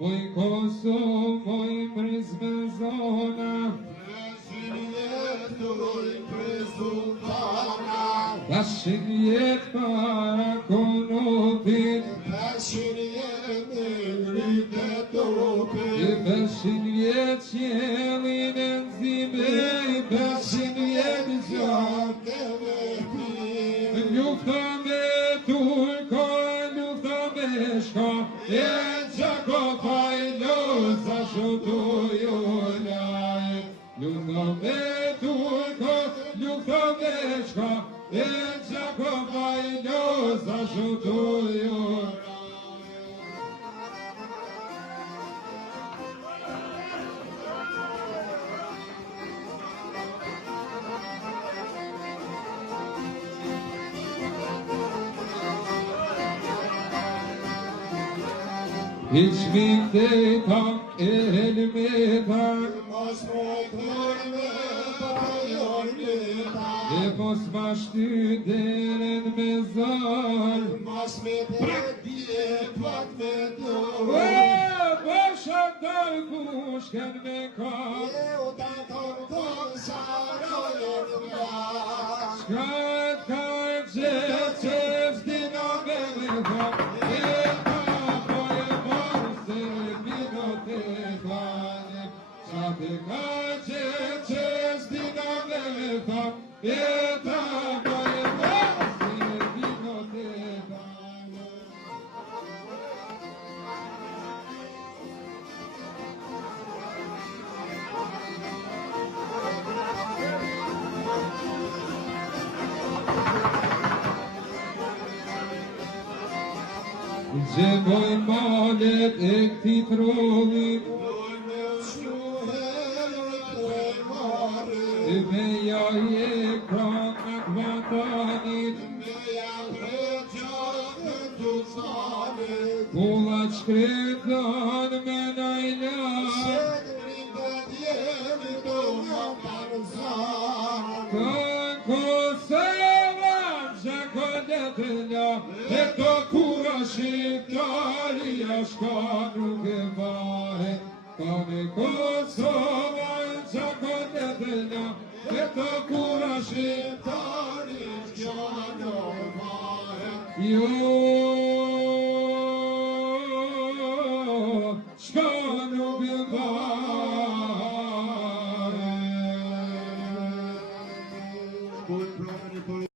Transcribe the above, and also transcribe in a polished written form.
Moj Kosov, moj mrez me zona, Tashin jetoj për sultana, tashin jet para konopit, tashin jet në rritë topit, tashin jet qelin e nzime, tashin jet gjatë e vepim. Lufta me turko, lufta me shka, e gjako pa i loza shutuju laj. Lufta me turko, lufta me shka, e gjako pa i loza shutuju laj. Hiç mi te tak elime tak, Mos moj kërme bajon lëta, mos bash ty deren me zar. Mos me të dje pat me dorë, Basha tal kushken me ka, e u ta tonë sarojën vla. shkat ka gjithë që vzdina me me ka, e ka po e marë se vino te klane. Shkat ka gjithë që vzdina me me ka, e ka po e marë se vino te klane. Gjemoj malet e këti trollit, Doj me shkuhet e marë, e me ja i ekranat vatanit, me janë gjahën të zanit, Kulla shkretan me najlat, se rritë djemi do më parë zanë. Kan Kosova gjakonet nja, e to kura shqiptaria shka nuk e vahet. Kan Kosova gjakonet nja, e to kura shqiptaria shka nuk e vahet. Shka nuk e vahet.